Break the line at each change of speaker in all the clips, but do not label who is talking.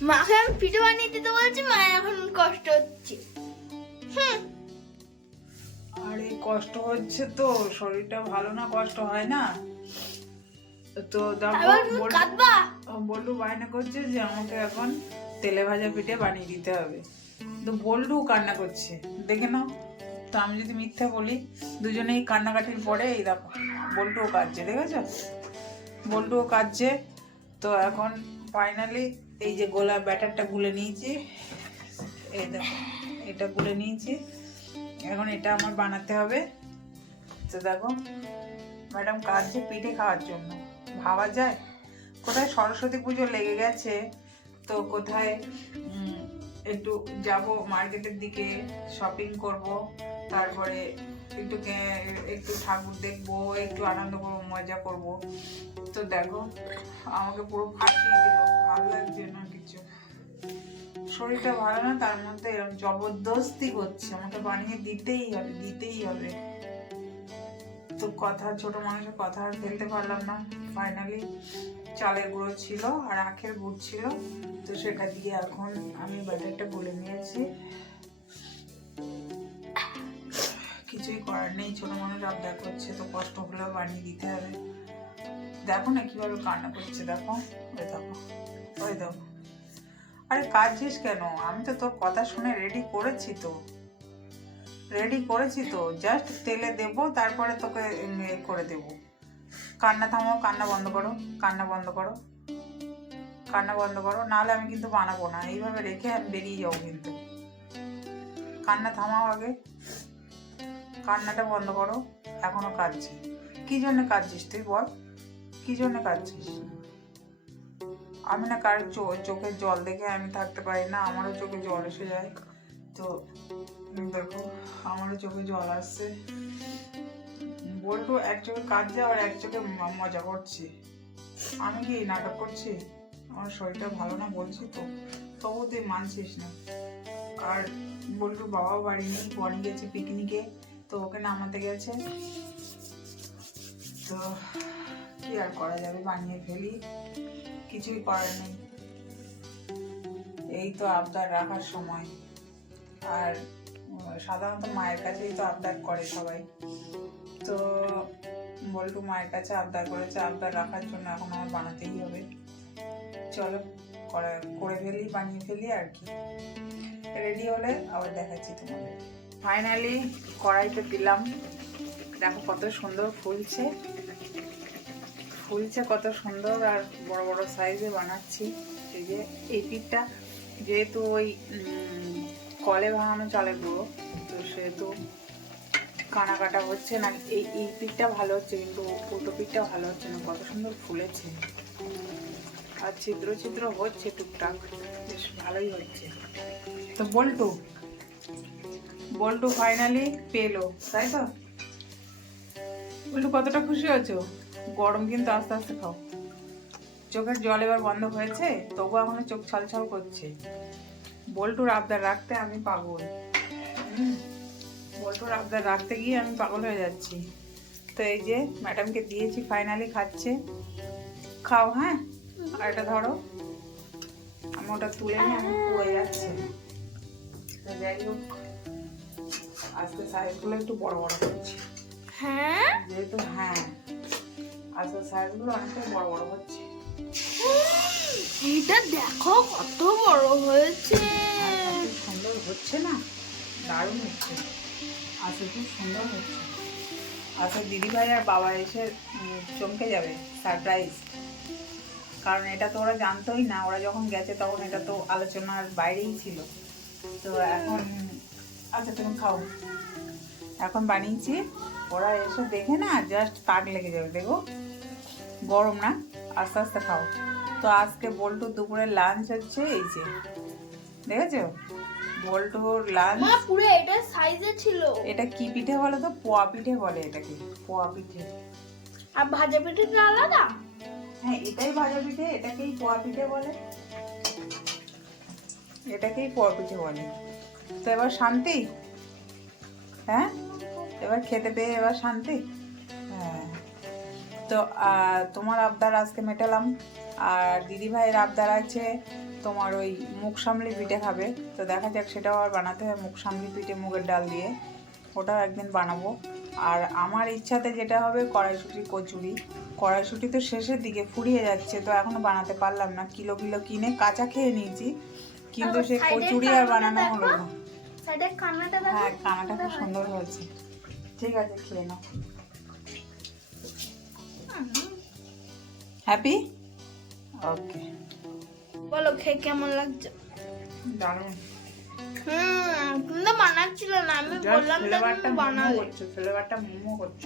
মাকে আমি পিঠে বানিয়ে দিতে বলছি মায়ের এখন কষ্ট হচ্ছে।
আরে কষ্ট হচ্ছে তো শরীরটা ভালো না কষ্ট হয় না। তো দেখো
আবার তুমি
বল-
কাঁদবা?
বল্টু বায়না করছে যে আমাকে এখন তেলে ভাজা পিঠে বানিয়ে দিতে হবে। তো বল্টু কান্না করছে দেখে নাও। তো আমি যদি মিথ্যা বলি দুজনেই কান্নাকাটির পরে এই দেখো বল্টুও কাঁদছে দেখেছ? বল্টুও কাঁদছে তো এখন ফাইনালি এই যে গোলাপ ব্যাটারটা গুলে নিয়েছি। এই দেখো, এটা গুলে নিয়েছি। এখন এটা আমার বানাতে হবে। তো দেখো, ম্যাডাম কাঁদছে পিঠে খাওয়ার জন্য। ভাবা যায়? কোথায় সরস্বতী পুজো লেগে গেছে? তো কোথায় একটু যাব মার্কেটের দিকে শপিং করব। তারপরে একটু একটু ঠাকুর দেখব, একটু আনন্দ করব, মজা করব। তো দেখো, আমাকে পুরো ফাটিয়ে দিল। ভালো লাগছে না কিছু। শরীরটা ভালো না, তার মধ্যে এরকম জবরদস্তি করছে আমাকে বানিয়ে দিতেই হবে দিতেই হবে। তো কথা, ছোট মানুষের কথা আর ফেলতে পারলাম না। ফাইনালি চালের গুঁড়ো ছিল আর আখের গুড় ছিল। তো সেটা দিয়ে এখন আমি ব্যাটারটা বলে নিয়েছি। কিছুই করার নেই, ছোট মানুষ আবদার করছে, তো কষ্ট হলেও বানিয়ে দিতে হবে। দেখো না কীভাবে কান্না করছে, দেখো। দেখো। ওই দেখো। আরে কাঁদছিস কেন? আমি তো তোর কথা শুনে রেডি করেছি তো। রেডি করেছি তো। জাস্ট তেলে দেবো, তারপরে তোকে করে দেবো। কান্না থামাও, কান্না বন্ধ করো, কান্না বন্ধ করো। কান্না বন্ধ করো, নাহলে আমি কিন্তু বানাবো না। এইভাবে রেখে আমি বেরিয়ে যাব কিন্তু। কান্না থামাও আগে। কান্নাটা বন্ধ করো। এখনও কাঁদছি। কি জন্য কাঁদছিস তুই বল? কি জন্য কাঁদছিস? আমি না কার চো- চোখের জল দেখে আমি থাকতে পারি না, আমারও চোখে জল এসে যায়। তো, দেখো, আমারও চোখে জল আসছে। বল্টু এক চোখে কাঁদছে আর এক চোখে মজা করছি। আমি কি নাটক করছি? আমার শরীরটা ভালো না বলছি তো। তবু তুই মানছিস না। আর বল্টুর বাবা বাড়ি নেই, বনি গেছে পিকনিকে তো ওকে নামাতে গেছে। তো, কি আর করা যাবে, বানিয়ে ফেলি। কিছুই করার নেই। এই তো আবদার রাখার সময়। আর সাধারণত মায়ের কাছেই তো আবদার করে সবাই। তো বল্টু মায়ের কাছে আবদার করেছে, আবদার রাখার জন্য এখন আমার বানাতেই হবে। চলো, করে করে ফেলি, বানিয়ে ফেলি আর কি। রেডি হলে আবার দেখাচ্ছি তোমাদের। ফাইনালি কড়াইতে দিলাম। দেখো কত সুন্দর ফুলছে। ফুলছে কত সুন্দর আর বড় বড় সাইজে বানাচ্ছি। এই যে, এই পিঠটা যেহেতু ওই কলে ভাঙানো চালের গুঁড়ো, তো সেহেতু কাটা হচ্ছে না, এই এই পিঠটা ভালো হচ্ছে, কিন্তু উল্টো পিঠটা ভালো হচ্ছে না, কত সুন্দর ফুলেছে। আর ছিদ্র ছিদ্র হচ্ছে টুকটাক, বেশ ভালোই হচ্ছে। তো বল্টু বল্টু ফাইনালি পেল, তাই তো? বল্টু, কতটা খুশি হয়েছো? গরম কিন্তু আস্তে আস্তে খাও। চোখের জল এবার বন্ধ হয়েছে তবু এখনও চোখ ছলছল করছে। বল্টুর আবদার রাখতে আমি পাগল। বল্টুর আবদার রাখতে গিয়ে আমি পাগল হয়ে যাচ্ছি। তো এই যে ম্যাডামকে দিয়েছি ফাইনালি খাচ্ছে। খাও হ্যাঁ? আর এটা ধরো। আমি ওটা তুলে নিয়ে আমি পড়ে যাচ্ছে। যাই হোক আজকে সাইজগুলো একটু বড় বড় করছি।
হ্যাঁ?
যেহেতু হ্যাঁ। আজকে সাইজগুলো অনেকটাই বড় বড় হচ্ছে।
এটা দেখো কত বড় হয়েছে।
আর সুন্দর হচ্ছে না? দারুণ হচ্ছে। আজকে খুব সুন্দর হচ্ছে। আজকে দিদিভাই আর বাবা এসে চমকে যাবে সারপ্রাইজ কারণ এটা তো ওরা জানতোই না ওরা যখন গেছে তখন এটা তো আলোচনার বাইরেই ছিল। তো এখন আচ্ছা তুমি খাও। এখন বানিয়েছি। ওরা এসে দেখে না জাস্ট তাক লেগে যাবে দেখো। গরম না আস্তে আস্তে খাও। তো আজকে বল্টুর দুপুরে লাঞ্চ হচ্ছে এই যে দেখেছ? বল্টুর লাঞ্চ
মা পুরো এটা সাইজে ছিল।
এটা কি পিঠে বলে তো? পোয়া পিঠে বলে এটাকে পোয়া পিঠে।
আর ভাজা পিঠে পিঠেটা আলাদা?
হ্যাঁ এটাই ভাজা পিঠে এটাকেই পোয়া পিঠে বলে। এটাকেই পোয়া পিঠে বলে। তো এবার শান্তি? হ্যাঁ? এবার খেতে পেয়ে এবার শান্তি? তো তোমার আবদার আজকে মেটালাম। আর দিদি ভাইয়ের আবদার আছে তোমার ওই মুখ সামলি পিঠে খাবে। তো দেখা যাক সেটাও আর বানাতে হয় মুখ সামলি পিঠে মুগের ডাল দিয়ে। ওটাও একদিন বানাবো। আর আমার ইচ্ছাতে যেটা হবে কড়াইশুটি কচুরি। কড়াইশুটি তো শেষের দিকে ফুরিয়ে যাচ্ছে তো এখনও বানাতে পারলাম না। কিলো কিলো কিনে কাঁচা খেয়ে নিয়েছি। কিন্তু সে কচুরি আর বানানো হলো না। হ্যাঁ কানাটা খুব সুন্দর হয়েছে। ঠিক আছে খেয়ে নাও। হ্যাপি ওকে
বলো খেয়ে কেমন লাগছে?
দারুণ।
হুম তুমি তো বানাচ্ছিল না আমি বললাম তাই তুমি
মোমো
বানালে।
ফ্লেভারটা মোমো করছ।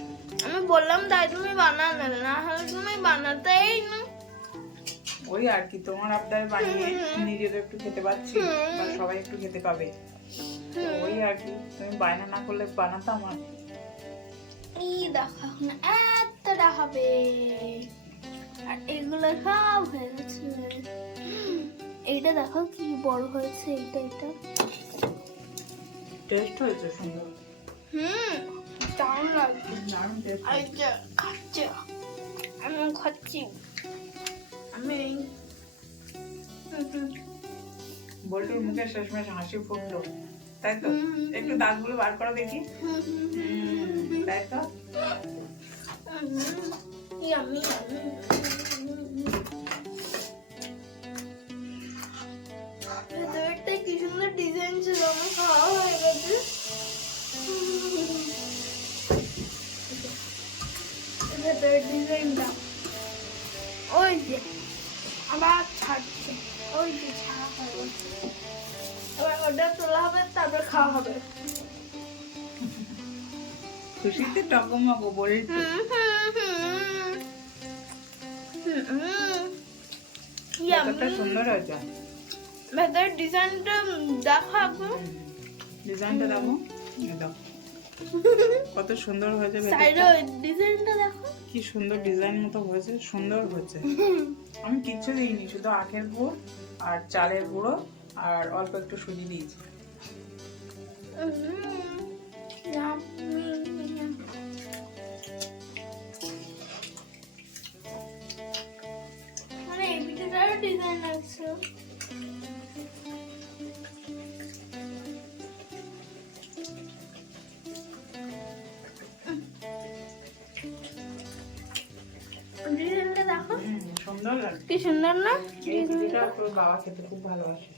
আমি বললাম তাই তুমি বানালে না হলে তুমি বানাতেই না।
ওই আর কি তোমার আবদার বানিয়ে নিজেরা একটু খেতে পাচ্ছি বা সবাই একটু খেতে পাবে। ওই আর কি তুমি বায়না না করলে বানাতাম আর।
এই দেখো এখন এতটা হবে। আর এগুলো সব হয়ে গেছে এইটা দেখো কি বড় হয়েছে এইটা এটা
টেস্ট হয়েছে সুন্দর।
হুম দারুণ লাগছে।
দারুণ টেস্ট
এই খাচ্ছে আমি খাচ্ছি। আমি।
বল্টুর মুখে শেষমেশ হাসি ফুটলো তাই তো? একটু দাঁতগুলো বার করো দেখি। তাই তো।
Yummy, yummy. ভেতরটা কি সুন্দর ডিজাইন ছিল আমার খাওয়া হয়ে গেছে। ভেতরের ডিজাইনটা ওই যে আবার ছাড়ছে। ওই যে ছাড়া হয়ে গেছে। এবার ওটা তোলা হবে তারপর খাওয়া হবে।
খুশিতে টকমগো বল্টু কতটা. সুন্দর হয়েছে।
ডিজাইনটা দেখাবো।
ডিজাইনটা দেখো কত সুন্দর হয়েছে
সাইডে ডিজাইনটা দেখো।
কি সুন্দর ডিজাইন মতো হয়েছে সুন্দর হয়েছে। আমি কিচ্ছু দিইনি শুধু আখের গুড় আর চালের গুঁড়ো আর অল্প একটু সুজি দিয়েছি।
কি সুন্দর না?
বাবা খেতে খুব ভালোবাসে।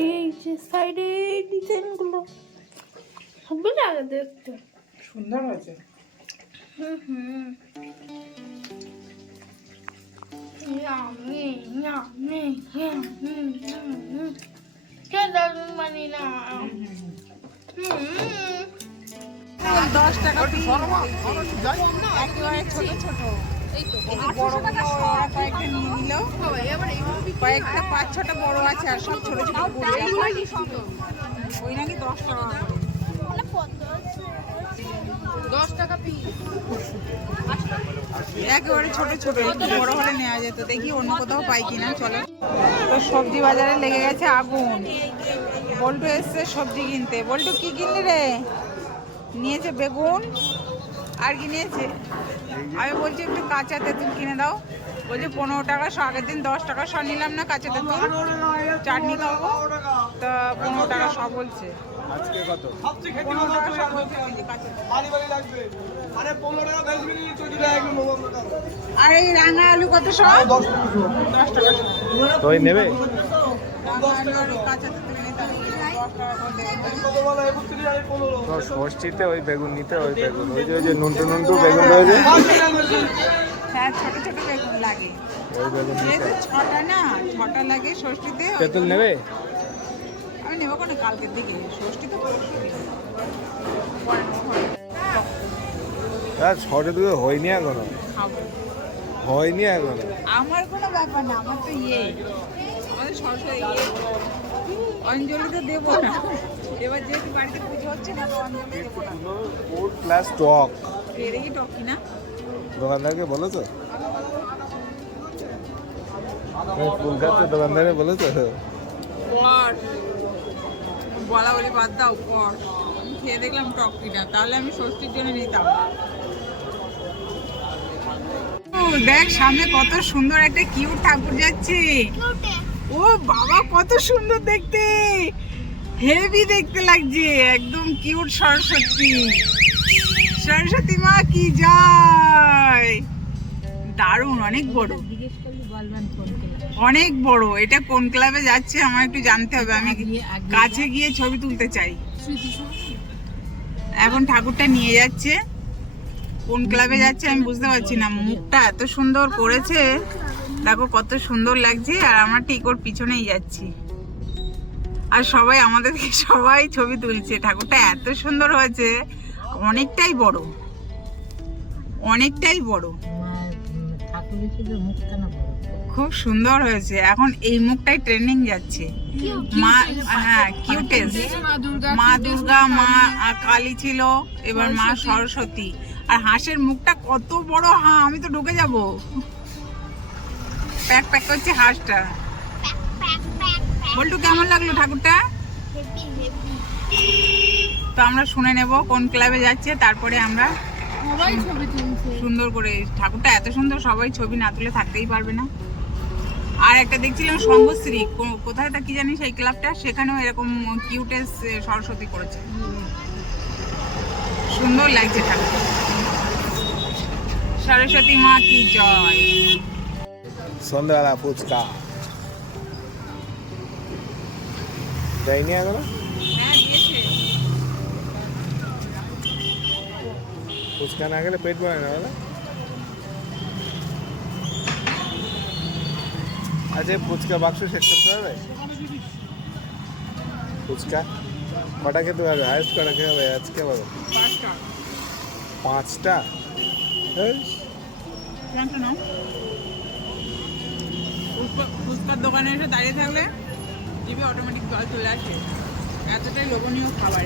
এই যে সাইডে ডিজাইনগুলো সবই লাগে দেখতে।
সুন্দর হয়েছে।
হুম হুম।
ছোট ছোট কয়েকটা, পাঁচ, ছটা বড় আছে আর সব ছোট ছোট ওই নাকি দশ টাকা করে। একেবারে ছোট ছোট বড় হলে নেওয়া যেত। দেখি অন্য কোথাও পাই কিনা, চলো। তো সবজি বাজারে লেগে গেছে আগুন। বল্টু এসছে সবজি কিনতে। বল্টু, কি কিনলি রে? নিয়েছে বেগুন। আর কি নিয়েছে? আমি বলছি একটু কাঁচা তেঁতুল কিনে দাও। বলছে পনেরো টাকা শ আগের দিন দশ টাকা শ নিলাম না কাঁচা তেঁতুল চাটনি খাব। তা পনেরো টাকা শ বলছে।
আজকে কত?
পনেরো টাকা শ
মানে
আর এই রাঙা আলু কত শ?
দশ টাকা
দশ টাকা শ।
তো ওই নেবে ষষ্ঠীতে ওই বেগুন নিতে ওই বেগুন ওই যে ওই যে নুনটু নুনটু বেগুন রয়েছে।
হ্যাঁ ছোট ছোট বেগুন লাগে। যেহেতু ছটা না ছটা লাগে ষষ্ঠীতে
তেঁতুল নেবে?
আমি নেব কোনো কালকের দিকে ষষ্ঠী তো।
হ্যাঁ ছটা দুটো হয়নি এখনও?
খাব।
হয়নি এখনও?
আমার কোনো ব্যাপার না আমার তো ইয়ে। আমাদের সরস্বতী ইয়ে। অঞ্জলি তো দেবো না। এবার যেহেতু বাড়িতে পুজো হচ্ছে না তো অঞ্জলি দেবো না।
ফুড প্লাস টক
পেরেই টকি না?
দোকানদারকে বলো ফুল খাচ্ছে দোকানদারে বলো
বলা বলি বাদ দাও কর খেয়ে দেখলাম টকিটা তাহলে আমি ষষ্ঠীর জন্য নিতাম। দেখ সামনে কত সুন্দর একটা কিউট ঠাকুর যাচ্ছে। ও বাবা কত সুন্দর দেখতে। হেভি দেখতে লাগছে একদম কিউট সরস্বতী। সরস্বতী মা কি যায় দারুণ অনেক বড়। অনেক বড়। এটা কোন ক্লাবে যাচ্ছে আমার একটু জানতে হবে। আমি কাছে গিয়ে ছবি তুলতে চাই। এখন ঠাকুরটা নিয়ে যাচ্ছে। কোন ক্লাবে যাচ্ছে আমি বুঝতে পারছি না। মুখটা এত সুন্দর করেছে। দেখো কত সুন্দর লাগছে আর আমরা ঠিক ওর পিছনেই যাচ্ছি। আর সবাই আমাদেরকে সবাই ছবি তুলছে। ঠাকুরটা এত সুন্দর হয়েছে। অনেকটাই বড়। অনেকটাই বড়। খুব সুন্দর হয়েছে। এখন এই মুখটাই ট্রেন্ডিং যাচ্ছে। মা হ্যাঁ কিউটেস্ট মা দুর্গা মা কালী ছিল এবার মা সরস্বতী। আর হাঁসের মুখটা কত বড় হা আমি তো ঢুকে যাব। প্যাক প্যাক করছে হাঁসটা। বল্টু কেমন লাগল ঠাকুরটা? তো আমরা শুনে নেব কোন ক্লাবে যাচ্ছে তারপরে আমরা
সবাই ছবি
সুন্দর করে ঠাকুরটা এত সুন্দর সবাই ছবি না তুলে থাকতেই পারবে না। আর একটা দেখছিলাম সঙ্গশ্রী কো- কোথায় তা কি জানি সেই ক্লাবটা? সেখানেও এরকম কিউটেস সরস্বতী করেছে। সুন্দর লাগছে ঠাকুর। সরস্বতী মা কি জয়।
সন্ধ্যাবেলা ফুচকা। দেয়নি এখনও
হ্যাঁ দিয়েছে
ফুচকা না গেলে পেট ভরে না বলো আচ্ছা ফুচকা বাক্স শেষ করতে হবে? ফুচকা? কটা খেতে হবে? হায়েস্ট কটা খেতে হবে? আজকে বলো।
পাঁচটা? ফুচকার দোকানে এসে দাঁড়িয়ে থাকলে জিভে অটোমেটিক জল চলে আসে। এতটাই লোভনীয় খাবার।